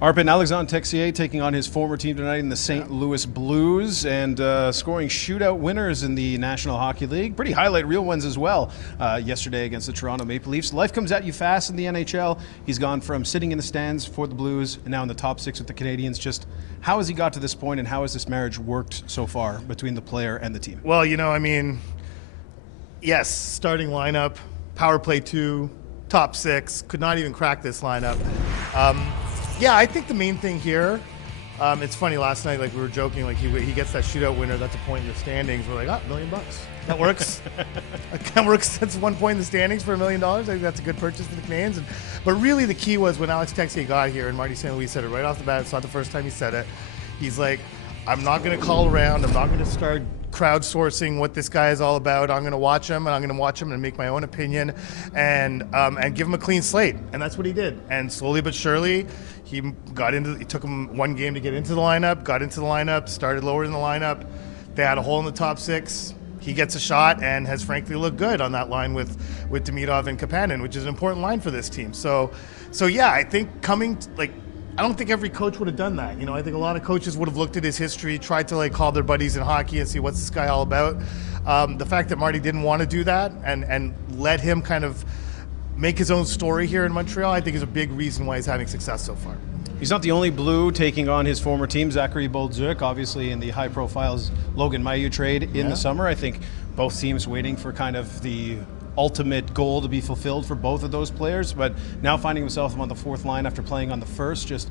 Arpon, Alexandre Texier taking on his former team tonight in the St. Louis Blues and scoring shootout winners in the National Hockey League. Pretty highlight reel ones as well yesterday against the Toronto Maple Leafs. Life comes at you fast in the NHL. He's gone from sitting in the stands for the Blues and now in the top six with the Canadiens. Just how has he got to this point, and how has this marriage worked so far between the player and the team? Well, yes, starting lineup, power play 2, top 6, could not even crack this lineup. Yeah, I think the main thing here, it's funny, last night, we were joking, he gets that shootout winner, that's a point in the standings. We're like, $1 million. That works. That works. That's 1 point in the standings for $1 million. I think that's a good purchase for the Canadiens. But really the key was when Alex Texier got here, and Marty St. Louis said it right off the bat, it's not the first time he said it. He's like, I'm not going to call around, I'm not going to start crowdsourcing what this guy is all about. I'm going to watch him, and I'm going to watch him and make my own opinion, and give him a clean slate. And that's what he did. And slowly but surely, it took him 1 game to get into the lineup, got into the lineup, started lower in the lineup. They had a hole in the top 6. He gets a shot and has frankly looked good on that line with Demidov and Kapanen, which is an important line for this team. So yeah, I think I don't think every coach would have done that. I think a lot of coaches would have looked at his history, tried to call their buddies in hockey and see what's this guy all about. The fact that Marty didn't want to do that and let him kind of make his own story here in Montreal, I think is a big reason why he's having success so far. He's not the only Blue taking on his former team, Zachary Bolduc, obviously in the high-profile Logan Mailloux trade in the summer. I think both teams waiting for kind of the ultimate goal to be fulfilled for both of those players, but now finding himself on the 4th line after playing on the 1st,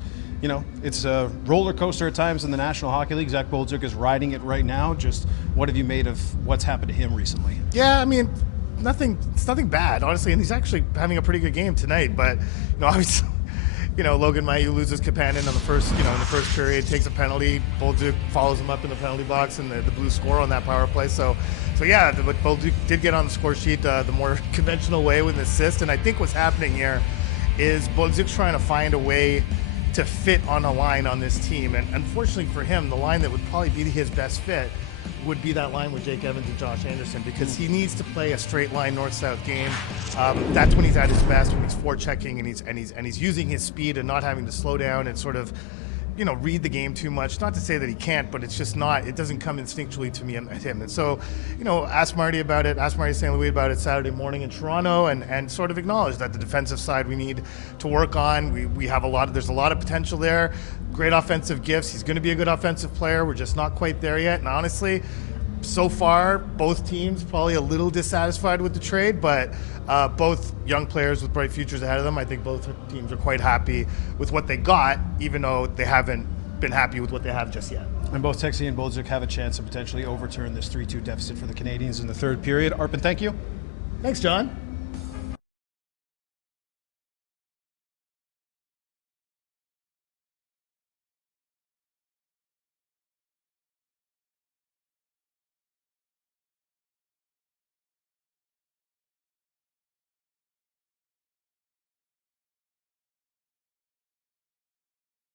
it's a roller coaster at times in the National Hockey League. Zach Bolduc is riding it right now. Just what have you made of what's happened to him recently? Yeah, it's nothing bad, honestly, and he's actually having a pretty good game tonight, but obviously Logan Mailloux loses Kapanen in the first period, takes a penalty. Bolduc follows him up in the penalty box, and the Blues score on that power play. So yeah, but Bolduc did get on the score sheet the more conventional way with an assist. And I think what's happening here is Bolduc's trying to find a way to fit on a line on this team. And unfortunately for him, the line that would probably be his best fit would be that line with Jake Evans and Josh Anderson, because he needs to play a straight line north-south game. That's when he's at his best, when he's forechecking and he's using his speed and not having to slow down and sort of read the game too much. Not to say that he can't, but it's just not. It doesn't come instinctually to me and him. And so, ask Marty about it. Ask Marty St. Louis about it Saturday morning in Toronto, and sort of acknowledge that the defensive side we need to work on. There's a lot of potential there. Great offensive gifts. He's going to be a good offensive player. We're just not quite there yet. And honestly, so far, both teams probably a little dissatisfied with the trade, but both young players with bright futures ahead of them. I think both teams are quite happy with what they got, even though they haven't been happy with what they have just yet. And both Texier and Bolduc have a chance to potentially overturn this 3-2 deficit for the Canadiens in the 3rd period. Arpon, thank you. Thanks, John.